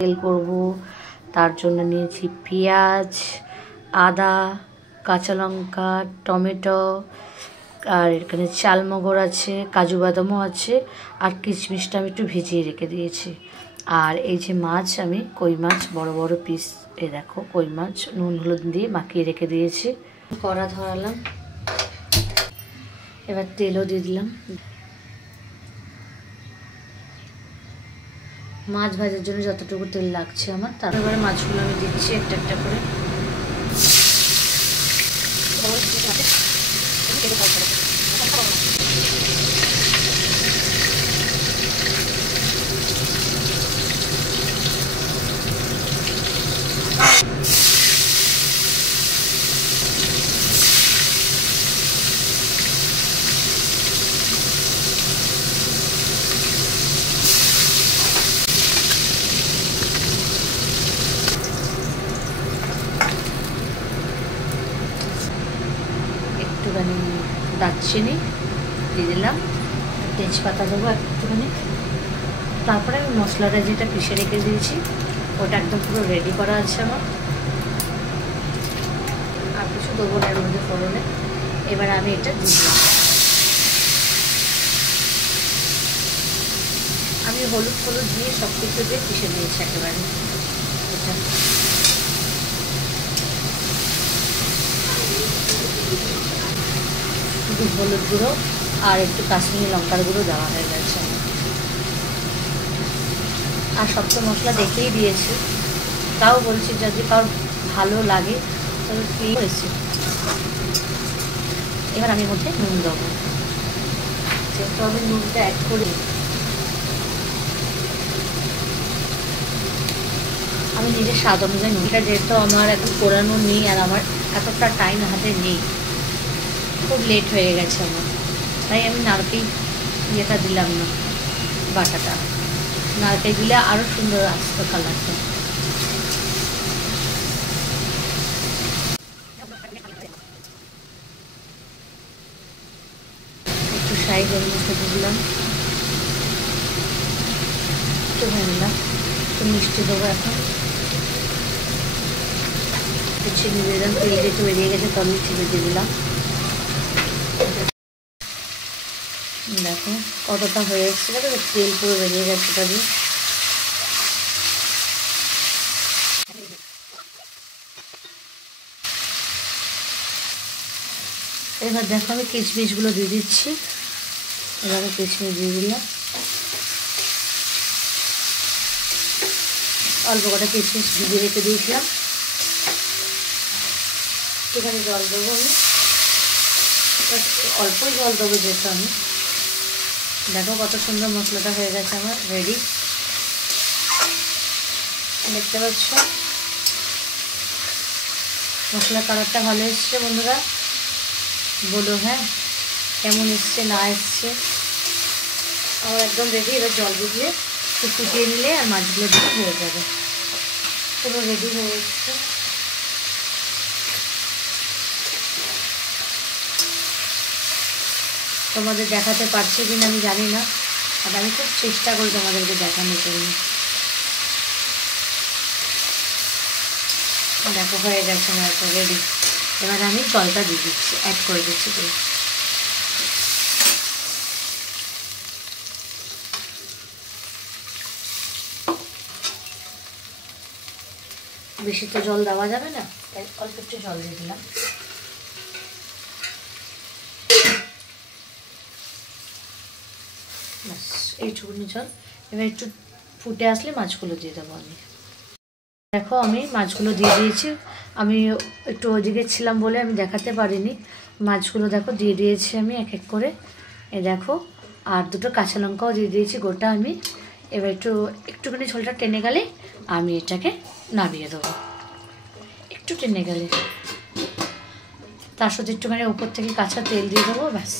তেল করব, তার জন্য নিয়েছি পেঁয়াজ, আদা, কাঁচা লঙ্কা, টমেটো, আর এখানে চালমগর আছে, কাজু বাদামও আছে, আর কিশমিশটা আমি একটু ভিজিয়ে রেখে দিয়েছি। আর এই যে মাছ, আমি কই মাছ বড় বড় পিস, এই দেখো কই মাছ নুন হলুদ দিয়ে মাখিয়ে রেখে দিয়েছি। কড়া ধরালাম, এবার তেলও দিয়ে দিলাম। মাছ ভাজার জন্য যতটুকু তেল লাগছে আমার, তারপরে মাছগুলো আমি দিচ্ছি একটা একটা করে। একটুখানি দারচিনি দিয়ে দিলাম, তেজপাতা দেবো একটুখানি। তারপরে আমি মশলাটা যেটা পিষে রেখে দিয়েছি ওটা একদম পুরো রেডি করা আছে আমার, আর কিছু দেবো না এর মধ্যে ফোড়নে। এবার আমি এটা দিলাম, আমি হলুদ হলুদ দিয়ে সব কিছু দিয়ে পিষে দিয়েছি একেবারে। এটা হলুদ গুঁড়ো আর একটু কাশ্মীরি লঙ্কার গুঁড়ো দেওয়া হয়ে গেছে। আর সব তো মশলা দেখেই দিয়েছি, তাও বলছি যদি কারোর ভালো লাগে তবে কি হয়েছে। এবার আমি মধ্যে নুন দেবো, যেহেতু আমি নুনটা অ্যাড করি। আমি নিজের স্বাদ অনুযায়ী নুনটা, যেহেতু আমার এখন পোড়ানো নেই আর আমার এতটা টাইম হাতে নেই, খুব লেট হয়ে গেছে আমার, তাই আমি নারকেল ইয়েটা দিলাম না, বাটাটা। নারকেল দিলে আরও সুন্দর আসতো কালারটা। একটু শাহি গরম মশলা দিলাম, একটু ভ্যানিলা, একটু মিষ্টি দেবো। এখন চিনি দিয়ে দিলাম, তেল যেহেতু বেরিয়ে গেছে তো আমি চিনি দিয়ে দিলাম। দেখো কতটা হয়ে এসছে, দেখো তেল পুরো বেরিয়ে গেছে তবে। এবার দেখো আমি কিশমিশগুলো দিয়ে দিচ্ছি, এভাবে কিশমিশ দিয়ে দিলাম, অল্প কটা কিশমিশ ভিজিয়ে রেখে দিয়েছিলাম। একটুখানি জল দেবো আমি, অল্পই জল দেবো যেহেতু আমি। দেখো কত সুন্দর মশলাটা হয়ে গেছে আমার রেডি, দেখতে পাচ্ছ মশলার কালারটা ভালো এসছে। বন্ধুরা বলো হ্যাঁ কেমন এসছে না এসছে। আমার একদম রেডি। এবার জল দিয়ে একটু ফুটিয়ে নিলে আর মাছগুলো দিয়ে হয়ে যাবে, পুরো রেডি হয়ে এসছে। তোমাদের দেখাতে পারছি কিনা আমি জানি না, আর আমি খুব চেষ্টা করি তোমাদেরকে দেখানোর জন্য। দেখো হয়ে গেছে আমার একটা রেডি। এবার আমি জলটা দিয়ে দিচ্ছি, অ্যাড করে দিচ্ছি। বেশি তো জল দেওয়া যাবে না, তাই অল্প একটু জল দিয়ে দিলাম। ব্যাস এইটুকুনি জল। এবার একটু ফুটে আসলে মাছগুলো দিয়ে দেবো আমি। দেখো আমি মাছগুলো দিয়ে দিয়েছি, আমি একটু ওইদিকে ছিলাম বলে আমি দেখাতে পারিনি। মাছগুলো দেখো দিয়ে দিয়েছি আমি এক এক করে, এ দেখো। আর দুটো কাঁচা লঙ্কাও দিয়ে দিয়েছি গোটা আমি। এবার একটুখানি ঝোলটা টেনে গেলে আমি এটাকে নামিয়ে দেবো, একটু টেনে গেলে। তার সাথে একটুখানি উপর থেকে কাঁচা তেল দিয়ে দেবো, ব্যাস।